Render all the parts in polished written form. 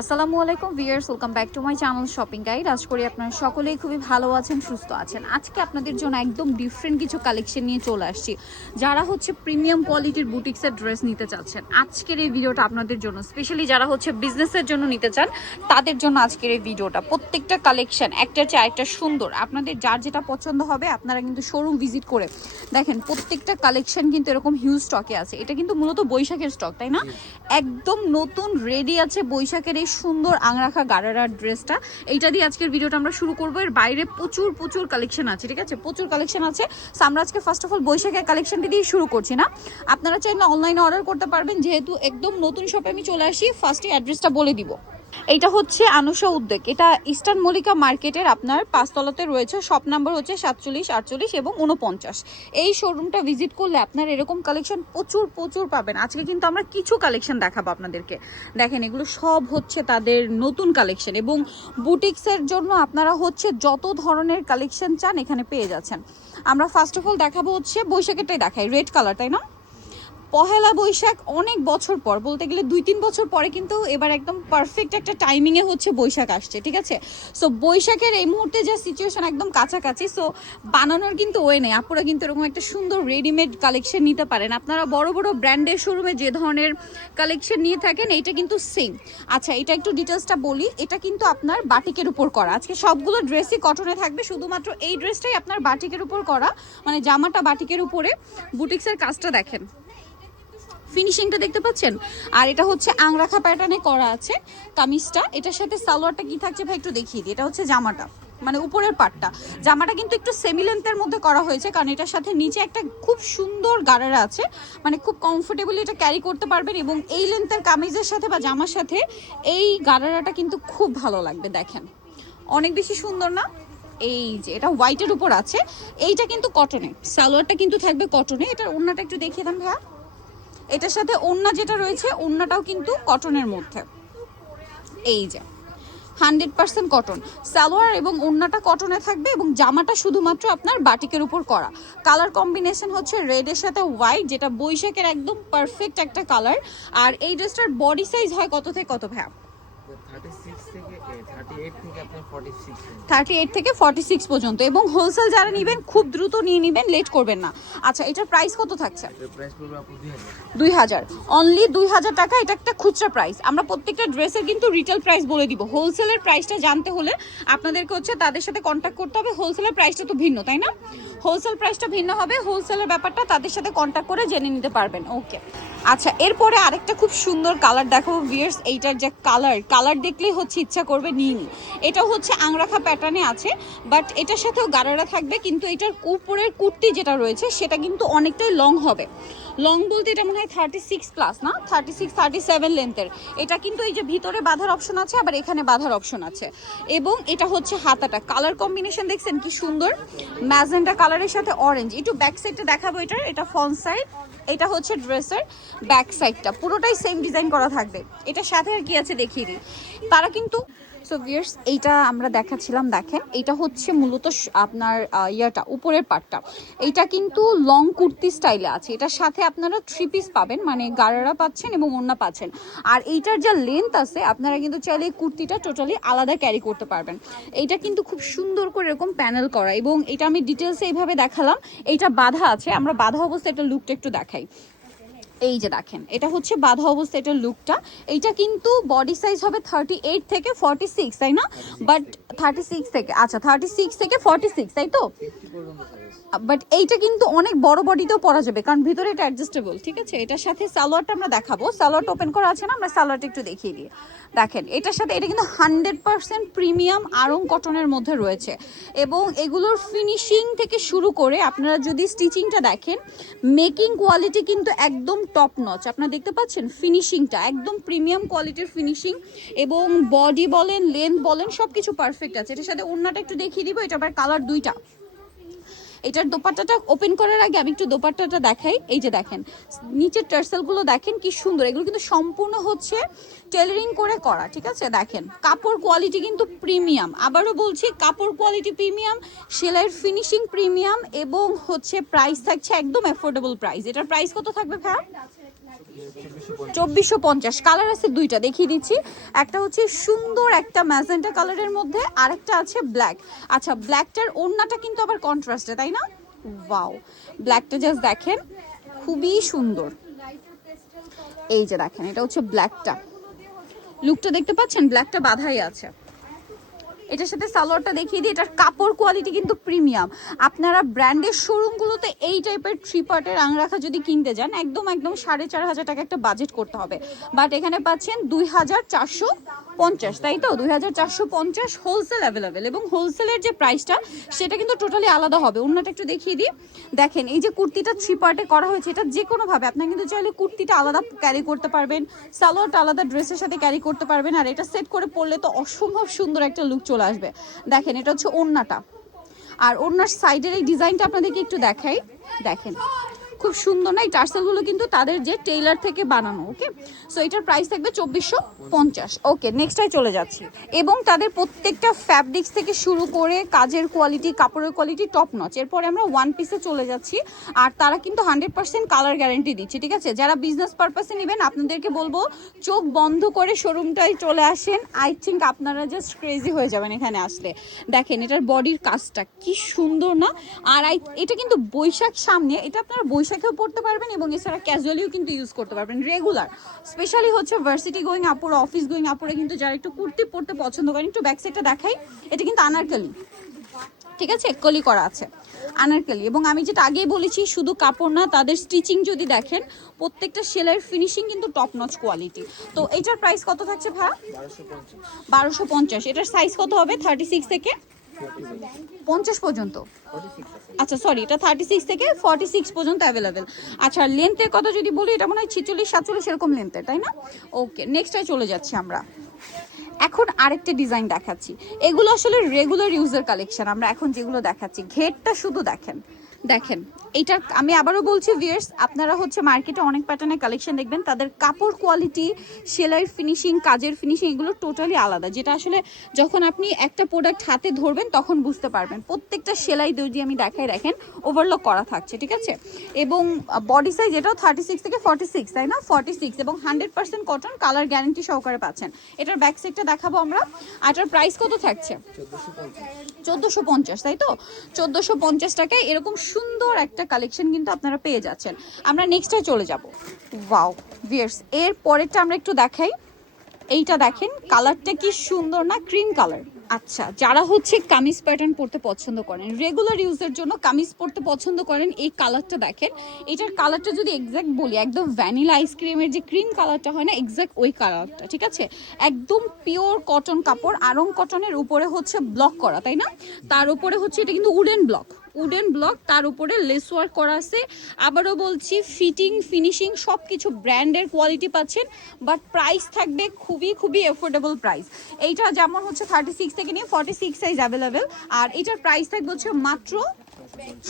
আসসালামু আলাইকুম viewers, welcome back to my channel shopping guide. আশা করি আপনারা সকলেই খুবই ভালো আছেন, সুস্থ আছেন। আজকে আপনাদের জন্য একদম ডিফারেন্ট কিছু কালেকশন নিয়ে চলে আসছি। যারা হচ্ছে প্রিমিয়াম কোয়ালিটির বুটিক্সের ড্রেস নিতে চাচ্ছেন, আজকের এই ভিডিওটা আপনাদের জন্য। স্পেশালি যারা হচ্ছে বিজনেসের জন্য নিতে চান, তাদের জন্য আজকের এই ভিডিওটা। প্রত্যেকটা কালেকশন একটার চেয়ে আরেকটা সুন্দর। আপনাদের যার যেটা পছন্দ হবে আপনারা কিন্তু শোরুম ভিজিট করে দেখেন। প্রত্যেকটা কালেকশন কিন্তু এরকম হিউজ স্টকে আছে। এটা কিন্তু মূলত বৈশাখের স্টক, তাই না? একদম নতুন রেডি আছে বৈশাখের এই সুন্দর আংরাখা গারারার ড্রেসটা। এইটা দিয়ে আজকের ভিডিওটা আমরা শুরু করবো। এর বাইরে প্রচুর কালেকশন আছে, ঠিক আছে? প্রচুর কালেকশন আছে। সো আমরা আজকে ফার্স্ট অফ অল বৈশাখের কালেকশনটি দিয়ে শুরু করছি না। আপনারা চাইলে অনলাইনে অর্ডার করতে পারবেন। যেহেতু একদম নতুন শপে আমি চলে আসি, ফার্স্টে অ্যাড্রেসটা বলে দিব। এইটা হচ্ছে আনুষা উদ্যোগ। এটা ইস্টার্ন মল্লিকা মার্কেটের আপনার 5 তলাতে রয়েছে। শপ নাম্বার হচ্ছে 47, 48 এবং 49। এই শোরুমটা ভিজিট করলে আপনার এরকম কালেকশন প্রচুর পাবেন। আজকে কিন্তু আমরা কিছু কালেকশন দেখাবো আপনাদেরকে। দেখেন, এগুলো সব হচ্ছে তাদের নতুন কালেকশন এবং বুটিক্সের জন্য আপনারা হচ্ছে যত ধরনের কালেকশন চান এখানে পেয়ে যাচ্ছেন। আমরা ফার্স্ট অফ অল দেখাবো হচ্ছে বৈশাখেরটাই দেখাই, রেড কালার, তাই না? পহেলা বৈশাখ অনেক বছর পর, বলতে গেলে 2-3 বছর পরে কিন্তু এবার একদম পারফেক্ট একটা টাইমিংয়ে হচ্ছে বৈশাখ আসছে, ঠিক আছে? সো বৈশাখের এই মুহূর্তে যে সিচুয়েশন একদম কাছাকাছি, সো বানানোর কিন্তু ওয়ে নেই। আপুরা কিন্তু এরকম একটা সুন্দর রেডিমেড কালেকশন নিতে পারেন। আপনারা বড় ব্র্যান্ডের শোরুমে যে ধরনের কালেকশন নিয়ে থাকেন, এইটা কিন্তু সেম। আচ্ছা, এটা একটু ডিটেলসটা বলি। এটা কিন্তু আপনার বাটিকের উপর করা। আজকে সবগুলো ড্রেসই কটনে থাকবে, শুধুমাত্র এই ড্রেসটাই আপনার বাটিকের উপর করা, মানে জামাটা বাটিকের উপরে। বুটিক্সের কাজটা দেখেন, ফিনিশিংটা দেখতে পাচ্ছেন। আর এটা হচ্ছে আংরাখা প্যাটার্নে করা আছে কামিজটা। এটার সাথে সালোয়ারটা কি থাকছে ভাই একটু দেখিয়ে দিই। এটা হচ্ছে জামাটা, মানে উপরের পাটটা। জামাটা কিন্তু একটু সেমি লেন্থের মধ্যে করা হয়েছে, কারণ এটার সাথে নিচে একটা খুব সুন্দর গারারা আছে, মানে খুব কমফোর্টেবলি এটা ক্যারি করতে পারবেন। এবং এই লেন্থের কামিজের সাথে বা জামার সাথে এই গারারাটা কিন্তু খুব ভালো লাগবে। দেখেন, অনেক বেশি সুন্দর না? এই যে এটা হোয়াইটের উপর আছে, এইটা কিন্তু কটনে, সালোয়ারটা কিন্তু থাকবে কটনে। এটার ওড়নাটা একটু দেখিয়ে দেন ভাইয়া। এটার সাথে ওড়না যেটা রয়েছে, ওড়নাটাও কিন্তু কটনের মধ্যে। এই যে 100% কটন সালোয়ার এবং ওড়নাটা কটনে থাকবে এবং জামাটা শুধুমাত্র আপনার বাটিকের উপর করা। কালার কম্বিনেশন হচ্ছে রেডের সাথে হোয়াইট, যেটা বৈশাখের একদম পারফেক্ট একটা কালার। আর এই ড্রেসটার বডি সাইজ হয় কত থেকে কত ভাইয়া? 38 থেকে 46 পর্যন্ত। এবং হোলসেল যারা নেবেন খুব দ্রুত নিয়ে নেবেন, লেট করবেন না। আচ্ছা, এটার প্রাইস কত থাকছে? 2000, অনলি 2000 টাকা। এটা একটা খুচরা প্রাইস। আমরা প্রত্যেকটা ড্রেসের কিন্তু রিটেল প্রাইস বলে দিব। হোলসেলের প্রাইসটা জানতে হলে আপনাদেরকে হচ্ছে তাদের সাথে কন্ট্যাক্ট করতে হবে। হোলসেলের প্রাইসটা তো ভিন্ন, তাই না? হোলসেল প্রাইসটা ভিন্ন হবে। হোলসেলের ব্যাপারটা তাদের সাথে কন্ট্যাক্ট করে জেনে নিতে পারবেন। ওকে, আচ্ছা, এরপরে আরেকটা খুব সুন্দর কালার দেখাবো ভিউয়ার্স। এইটার যে কালার দেখলেই হচ্ছে ইচ্ছা করবে নিয়ে নি। এটা হচ্ছে আংরাখা প্যাটার্নে আছে, বাট এটার সাথেও গারারা থাকবে। কিন্তু এটার উপরের কুর্তি যেটা রয়েছে সেটা কিন্তু অনেকটাই লং হবে। লং বলতে এটা মনে হয় 36+ না, 36-37 লেন্থের। এটা কিন্তু এই যে ভিতরে বাঁধার অপশন আছে, আবার এখানে বাঁধার অপশন আছে। এবং এটা হচ্ছে হাতাটা। কালার কম্বিনেশন দেখছেন কি সুন্দর, ম্যাজেন্টা কালারের সাথে অরেঞ্জ। একটু ব্যাক সাইডটা দেখাবো। এটা ফ্রন্ট সাইড, এটা হচ্ছে ড্রেসের ব্যাক সাইডটা। পুরোটাই সেম ডিজাইন করা থাকবে। এটার সাথে আর কি আছে দেখিয়ে দিই। তারা কিন্তু সো ভিউয়ার্স, এইটা আমরা দেখাচ্ছিলাম। দেখেন, এটা হচ্ছে মূলত আপনার ইয়াটা উপরের পার্টটা। এইটা কিন্তু লং কুর্তি স্টাইলে আছে। এটার সাথে আপনারা 3 পিস পাবেন, মানে গারারা পাচ্ছেন এবং ওড়না পাচ্ছেন। আর এইটার যা লেন্থ আছে, আপনারা কিন্তু চাইলে এই কুর্তিটা টোটালি আলাদা ক্যারি করতে পারবেন। এইটা কিন্তু খুব সুন্দর করে এরকম প্যানেল করা, এবং এটা আমি ডিটেলসে এইভাবে দেখালাম। এইটা বাঁধা আছে, আমরা বাঁধা অবস্থায় এটা লুকটা একটু দেখাই। এই যে দেখেন, এটা হচ্ছে বাঁধা অবস্থা, এটার লুকটা। এইটা কিন্তু বডি সাইজ হবে 38 থেকে 46, তাই না? বাট 36 থেকে, আচ্ছা 36 থেকে 46, তাই তো? বাট এইটা কিন্তু অনেক বড় বডিতেও পরা যাবে, কারণ ভিতরে এটা অ্যাডজাস্টেবল, ঠিক আছে? এটার সাথে সালোয়ারটা আমরা দেখাবো। সালোয়ারটা ওপেন করা আছে না, আমরা সালোয়ারটা একটু দেখিয়ে দিই। দেখেন, এটার সাথে এটা কিন্তু 100% প্রিমিয়াম আরং কটনের মধ্যে রয়েছে। এবং এগুলোর ফিনিশিং থেকে শুরু করে আপনারা যদি স্টিচিংটা দেখেন, মেকিং কোয়ালিটি কিন্তু একদম টপ নচ। আপনারা দেখতে পাচ্ছেন ফিনিশিংটা একদম প্রিমিয়াম কোয়ালিটির ফিনিশিং। এবং বডি বলেন, লেন্থ বলেন, সবকিছু পারফেক্ট আছে। এটার সাথে ওড়নাটা একটু দেখিয়ে দিব। এটা আবার কালার দুইটা। এটার দোপাট্টাটা ওপেন করার আগে আমি একটু দোপাট্টাটা দেখাই। এই যে দেখেন, নিচের টার্সেলগুলো দেখেন কি সুন্দর। এগুলো কিন্তু সম্পূর্ণ হচ্ছে টেলারিং করে করা, ঠিক আছে? দেখেন, কাপড় কোয়ালিটি কিন্তু প্রিমিয়াম। আবারও বলছি, কাপড় কোয়ালিটি প্রিমিয়াম, সেলাইয়ের ফিনিশিং প্রিমিয়াম, এবং হচ্ছে প্রাইস থাকছে একদম অ্যাফোর্ডেবল প্রাইস। এটার প্রাইস কত থাকবে ভাইয়া? 2450। কালার আছে দুইটা, দেখিয়ে দিচ্ছি। একটা হচ্ছে সুন্দর একটা ম্যাজেন্টা কালারের মধ্যে, আরেকটা আছে ব্ল্যাক। আচ্ছা, ব্ল্যাকটার ওড়নাটা কিন্তু আবার কন্ট্রাস্টে, তাই না? ওয়াও, ব্ল্যাকটা জাস্ট দেখেন, খুবই সুন্দর। এই যে দেখেন, এটা হচ্ছে ব্ল্যাকটা, লুকটা দেখতে পাচ্ছেন, ব্ল্যাকটা বাঁধাই আছে। এটার সাথে সালোয়ারটা দেখিয়ে দিই। এটার কাপড় কোয়ালিটি কিন্তু প্রিমিয়াম। আপনারা ব্র্যান্ডের শোরুমগুলোতে এই টাইপের 3 পার্টের আংরাখা যদি কিনতে যান, একদম 4,500 টাকা একটা বাজেট করতে হবে। বাট এখানে পাচ্ছেন 2,450, তাই তো? 2,450 হোলসেল অ্যাভেলেবেল। এবং হোলসেলের যে প্রাইসটা সেটা কিন্তু টোটালি আলাদা হবে। অন্যটা একটু দেখিয়ে দিই। দেখেন, এই যে কুর্তিটা 3 পার্টে করা হয়েছে, এটা যে কোনোভাবে আপনারা কিন্তু চাইলে কুর্তিটা আলাদা ক্যারি করতে পারবেন, সালোয়ারটা আলাদা ড্রেসের সাথে ক্যারি করতে পারবেন। আর এটা সেট করে পরলে তো অসম্ভব সুন্দর একটা লুক চলে আসবে। দেখেন, এটা হচ্ছে ওড়নাটা, আর ওড়নার সাইডের এই ডিজাইনটা আপনাদেরকে একটু দেখাই। দেখেন, খুব সুন্দর না? এই টার্সেলগুলো কিন্তু তাদের যে টেইলার থেকে বানানো। ওকে, সো এটার প্রাইস থাকবে 2450। ওকে, নেক্সটটাই চলে যাচ্ছি। এবং তাদের প্রত্যেকটা ফ্যাব্রিক্স থেকে শুরু করে কাজের কোয়ালিটি, কাপড়ের কোয়ালিটি টপ নচ। এরপরে আমরা ওয়ান পিসে চলে যাচ্ছি। আর তারা কিন্তু 100% কালার গ্যারান্টি দিচ্ছে, ঠিক আছে? যারা বিজনেস পারপাসে নেবেন, আপনাদেরকে বলবো চোখ বন্ধ করে শোরুমটাই চলে আসেন। আই থিঙ্ক আপনারা জাস্ট ক্রেজি হয়ে যাবেন এখানে আসলে। দেখেন, এটার বডির কাজটা কি সুন্দর না? আর এটা কিন্তু বৈশাখ সামনে, এটা আপনারা বৈশাখেও পড়তে পারবেন এবং এছাড়া ক্যাজুয়ালিও কিন্তু ইউজ করতে পারবেন রেগুলার। স্পেশালি হচ্ছে ভার্সিটি গোয়িং আপুরা, অফিস গোয়িং আপুরা কিন্তু যারা একটু কুর্তি পরতে পছন্দ করেন। একটু ব্যাক সাইডটা দেখাই। এটা কিন্তু আনারকলি, ঠিক আছে? কলি করা আছে, আনারকলি। এবং আমি যেটা আগেই বলেছি, শুধু কাপড় না, তাদের স্টিচিং যদি দেখেন, প্রত্যেকটা সেলাইয়ের ফিনিশিং কিন্তু টপ নচ কোয়ালিটি। তো এটার প্রাইস কত থাকছে ভাই? 1250। এটার সাইজ কত হবে? 36 থেকে 50 পর্যন্ত। আচ্ছা সরি, এটা 36 থেকে 46 পর্যন্ত অ্যাভেলেবেল। আচ্ছা, লেন্থের কথা যদি বলি, এটা মনে হয় 46 47 এরকম লেন্থের, তাই না? ওকে, নেক্সটটাই চলে যাচ্ছি আমরা। এখন আরেকটা ডিজাইন দেখাচ্ছি। এগুলো আসলে রেগুলার ইউজার কালেকশন। আমরা এখন যেগুলো দেখাচ্ছি, ঘেরটা শুধু দেখেন। দেখেন, এইটা আমি আবারও বলছি ভিউয়ার্স, আপনারা হচ্ছে মার্কেটে অনেক প্যাটার্নের কালেকশন দেখবেন, তাদের কাপড় কোয়ালিটি, সেলাইয়ের ফিনিশিং, কাজের ফিনিশিং এগুলো টোটালি আলাদা, যেটা আসলে যখন আপনি একটা প্রোডাক্ট হাতে ধরবেন তখন বুঝতে পারবেন। প্রত্যেকটা সেলাই যদি আমি দেখাই, দেখেন ওভারলক করা থাকছে, ঠিক আছে? এবং বডি সাইজ এটাও 36 থেকে 46, তাই না? 46 এবং 100% কটন, কালার গ্যারান্টি সহকারে পাচ্ছেন। এটার ব্যাক সাইডটা দেখাবো আমরা। আর এটার প্রাইস কত থাকছে? 1450, তাই তো? 1450 টাকায় এরকম সুন্দর একটা কালেকশন কিন্তু আপনারা পেয়ে যাচ্ছেন। আমরা নেক্সটে চলে যাব। ওয়াও ভিউয়ার্স, এর পরেরটা আমরা একটু দেখাই। এইটা দেখেন, কালারটা কি সুন্দর না? Cream colour. আচ্ছা, যারা হচ্ছে কামিজ প্যাটার্ন পরতে পছন্দ করেন, রেগুলার ইউজের জন্য কামিজ পরতে পছন্দ করেন, এই কালারটা দেখেন। এটার কালারটা যদি এক্স্যাক্ট বলি, একদম ভ্যানিলা আইসক্রিমের যে ক্রিম কালারটা হয় না, এক্স্যাক্ট ওই কালারটা, ঠিক আছে? একদম পিওর কটন কাপড়, আরং কটনের উপরে হচ্ছে ব্লক করা, তাই না? তার উপরে হচ্ছে এটা কিন্তু উডেন ব্লক, তার উপরে লেস ওয়ার্ক করা আছে। আবারও বলছি, ফিটিং, ফিনিশিং সব কিছু ব্র্যান্ডের কোয়ালিটি পাচ্ছেন। বাট প্রাইস থাকবে খুবই খুবই অ্যাফোর্ডেবল প্রাইস। এইটা যেমন হচ্ছে 36 থেকে নিয়ে 46 সাইজ অ্যাভেলেবেল। আর এটার প্রাইস থাকবে হচ্ছে মাত্র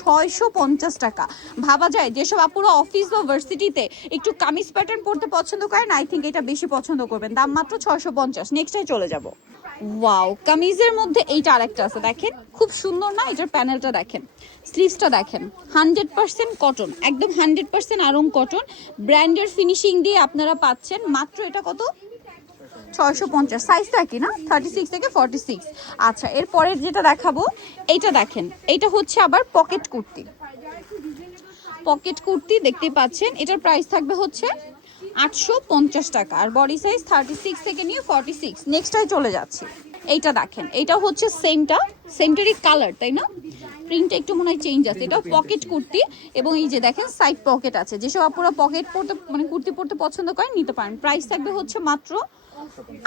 650 টাকা। ভাবা যায় যেসব আপুরা অফিস বা ভার্সিটিতে একটু কামিজ প্যাটার্ন পরতে পছন্দ করেন, আই থিঙ্ক এটা বেশি পছন্দ করবেন। দাম মাত্র 650। নেক্সটে চলে যাব। ওয়াও, কামিজের মধ্যে এইটা আরেকটা আছে, দেখেন খুব সুন্দর না? এটার প্যানেলটা দেখেন, স্লিভসটা দেখেন, 100% কটন, একদম 100% আরং কটন, ব্র্যান্ডের ফিনিশিং দিয়ে আপনারা পাচ্ছেন। মাত্র এটা কত? 650। সাইজটা কি না? 36 থেকে 46। আচ্ছা, এরপরের যেটা দেখাবো, এইটা দেখেন, এইটা হচ্ছে আবার পকেট কুর্তি দেখতেই পাচ্ছেন। এটার প্রাইস থাকবে হচ্ছে 850 টাকা। আর বডি সাইজ 36 থেকে নিয়ে 46। নেক্সটটাই চলে যাচ্ছি। এইটা দেখেন, এটা হচ্ছে সেমটারই কালার, তাই না? প্রিন্টটা একটু মনে হয় চেঞ্জ আছে। এটা পকেট কুর্তি এবং এই যে দেখেন সাইড পকেট আছে। যেসব আপুরা পকেট পরতে মানে কুর্তি পরতে পছন্দ করেন, নিতে পারেন। প্রাইস থাকবে হচ্ছে মাত্র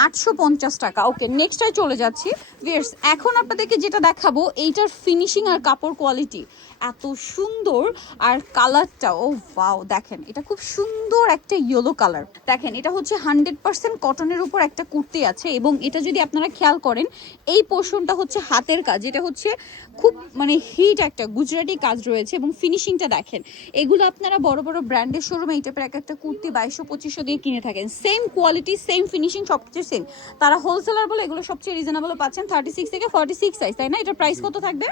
850 টাকা। ওকে, নেক্সটটাই চলে যাচ্ছি। ভিউয়ার্স, এখন আপনাদেরকে যেটা দেখাবো, এইটার ফিনিশিং আর কাপড় কোয়ালিটি এত সুন্দর। আর কালারটা, ও ওয়াও, দেখেন এটা খুব সুন্দর একটা ইয়েলো কালার। দেখেন, এটা হচ্ছে 100% কটনের উপর একটা কুর্তি আছে। এবং এটা যদি আপনারা খেয়াল করেন, এই পোর্শনটা হচ্ছে হাতের কাজ, এটা হচ্ছে খুব মানে হিট একটা গুজরাটি কাজ রয়েছে। এবং ফিনিশিংটা দেখেন, এগুলো আপনারা বড় বড় ব্র্যান্ডের শোরুমে এই টাইপের একটা কুর্তি 2200-2500 দিয়ে কিনে থাকেন। সেম কোয়ালিটি, সেম ফিনিশিং সব কিছু সেম। তারা হোলসেলার বলে এগুলো সবচেয়ে রিজনেবল পাচ্ছেন 36 থেকে 46 সাইজ, তাই না? এটার প্রাইস কত থাকবে?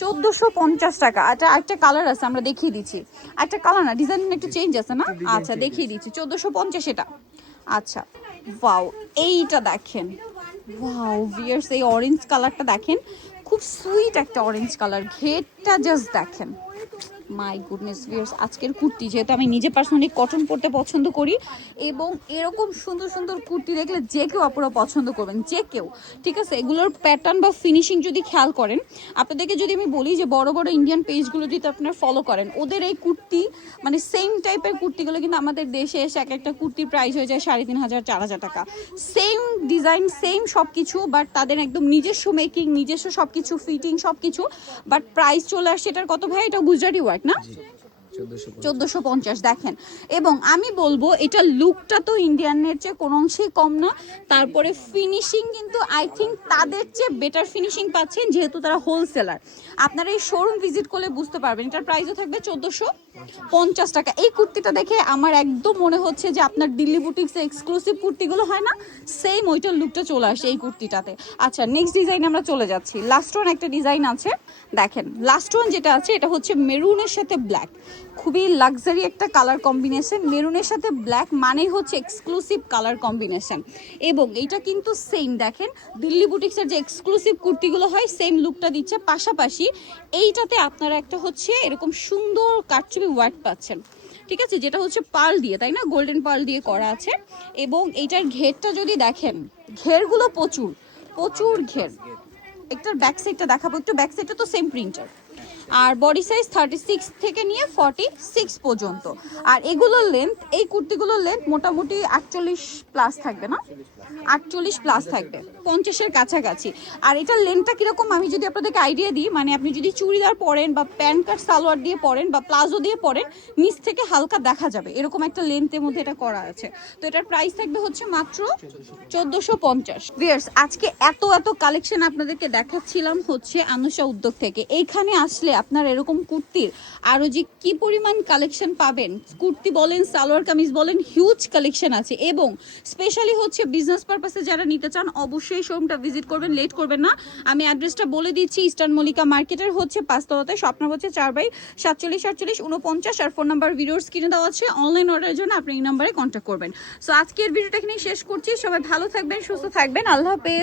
1450 টাকা। এটা একটা কালার আছে, আমরা দেখিয়ে দিচ্ছি। একটা কালার না, ডিজাইন একটু চেঞ্জ আছে না? আচ্ছা দেখিয়ে দিচ্ছি, 1450 এটা। আচ্ছা ওয়াও, এইটা দেখেন, ওয়াও ভিয়ার্স, এই অরেঞ্জ কালারটা দেখেন, খুব সুইট একটা অরেঞ্জ কালার, ঘেরটা জাস্ট দেখেন। মাই গুডনেস ভিয়ার্স, আজকের কুর্তি যেহেতু আমি নিজে পার্সোনালি কটন পরতে পছন্দ করি, এবং এরকম সুন্দর সুন্দর কুর্তি দেখলে যে কেউ আপনারা পছন্দ করবেন, যে কেউ, ঠিক আছে? এগুলোর প্যাটার্ন বা ফিনিশিং যদি খেয়াল করেন, আপনাদেরকে যদি আমি বলি যে বড় বড় ইন্ডিয়ান পেজগুলো যদি আপনারা ফলো করেন, ওদের এই কুর্তি মানে সেম টাইপের কুর্তিগুলো কিন্তু আমাদের দেশে এসে এক একটা কুর্তির প্রাইস হয়ে যায় 3500 4000 টাকা। সেম ডিজাইন, সেম সব কিছু, বাট তাদের একদম নিজস্ব মেকিং, নিজস্ব সব কিছু, ফিটিং সব কিছু, বাট প্রাইস চলে আসছে এটার কত ভাই? এটা গুজরাটি ওয়ার্ক না? 1450 দেখেন। এবং আমি বলবো এটা লুকটা তো ইন্ডিয়ানের চেয়ে কোনো অংশেই কম না, তারপরে ফিনিশিং কিন্তু আই থিঙ্ক তাদের চেয়ে বেটার ফিনিশিং পাচ্ছেন, যেহেতু তারা হোলসেলার। আপনারা এই শোরুম ভিজিট করলে বুঝতে পারবেন। এটার প্রাইসও থাকবে 1450 টাকা। এই কুর্তিটা দেখে আমার একদম মনে হচ্ছে যে আপনার দিল্লি বুটিক্সে এক্সক্লুসিভ কুর্তিগুলো হয় না, সেম ওইটার লুকটা চলে আসে এই কুর্তিটাতে। আচ্ছা নেক্সট ডিজাইন আমরা চলে যাচ্ছি। লাস্ট ওয়ান একটা ডিজাইন আছে, দেখেন লাস্ট ওয়ান যেটা আছে এটা হচ্ছে মেরুনের সাথে ব্ল্যাক, খুবই লাক্সারি একটা কালার কম্বিনেশন। মেরুনের সাথে ব্ল্যাক মানেই হচ্ছে এক্সক্লুসিভ কালার কম্বিনেশন, এবং এইটা কিন্তু সেম দেখেন দিল্লি বুটিক্সের যে এক্সক্লুসিভ কুর্তিগুলো হয় সেম লুকটা দিচ্ছে। পাশাপাশি এইটাতে আপনারা একটা হচ্ছে এরকম সুন্দর কাটচুপি ওয়ার্ক পাচ্ছেন, ঠিক আছে, যেটা হচ্ছে পার্ল দিয়ে, তাই না, গোল্ডেন পার্ল দিয়ে করা আছে। এবং এইটার ঘেরটা যদি দেখেন, ঘেরগুলো প্রচুর প্রচুর ঘের। একটার ব্যাক সাইডটা দেখাবো একটু, ব্যাক সাইডটা তো সেম প্রিন্টার। আর বডি সাইজ 36 থেকে নিয়ে 46 পর্যন্ত। আর এগুলোর লেন্থ, এই কুর্তিগুলোর লেন্থ মোটামুটি 48 প্লাস থাকবে না? 48 প্লাস থাকবে, 50-এর কাছাকাছি। আর এটার লেন্থটা কিরকম আমি যদি আপনাদেরকে আইডিয়া দিই, মানে আপনি যদি চুড়িদার পরেন বা প্যান্ট কাট সালোয়ার দিয়ে পরেন বা প্লাজো দিয়ে পরেন, নিচ থেকে হালকা দেখা যাবে এরকম একটা লেন্থের মধ্যে এটা করা আছে। তো এটার প্রাইস থাকবে হচ্ছে মাত্র 1450। ভিউয়ার্স আজকে এত এত কালেকশন আপনাদেরকে দেখাচ্ছিলাম হচ্ছে আনুষা উদ্যোগ থেকে। এইখানে আসলে আপনার এরকম কুর্তির আরো যে কি পরিমাণ কালেকশন পাবেন, কুর্তি বলেন সালোয়ার কামিজ বলেন, হিউজ কালেকশন আছে। এবং স্পেশালি হচ্ছে বিজনেস পারপাসে যারা নিতে চান অবশ্যই শোরুমটা ভিজিট করবেন, লেট করবেন না। আমি অ্যাড্রেসটা বলে দিচ্ছি, ইস্টার্ন মল্লিকা মার্কেটের হচ্ছে 5 তলাতে, স্বপ্ন হচ্ছে 4/47 আর ফোন নাম্বার ভিডিওর স্ক্রিনে দেওয়া আছে। অনলাইন অর্ডারের জন্য আপনি এই নাম্বারে কন্ট্যাক্ট করবেন। সো আজকের ভিডিওটা এখানেই শেষ করছি। সবাই ভালো থাকবেন, সুস্থ থাকবেন, আল্লাহ হাফেজ।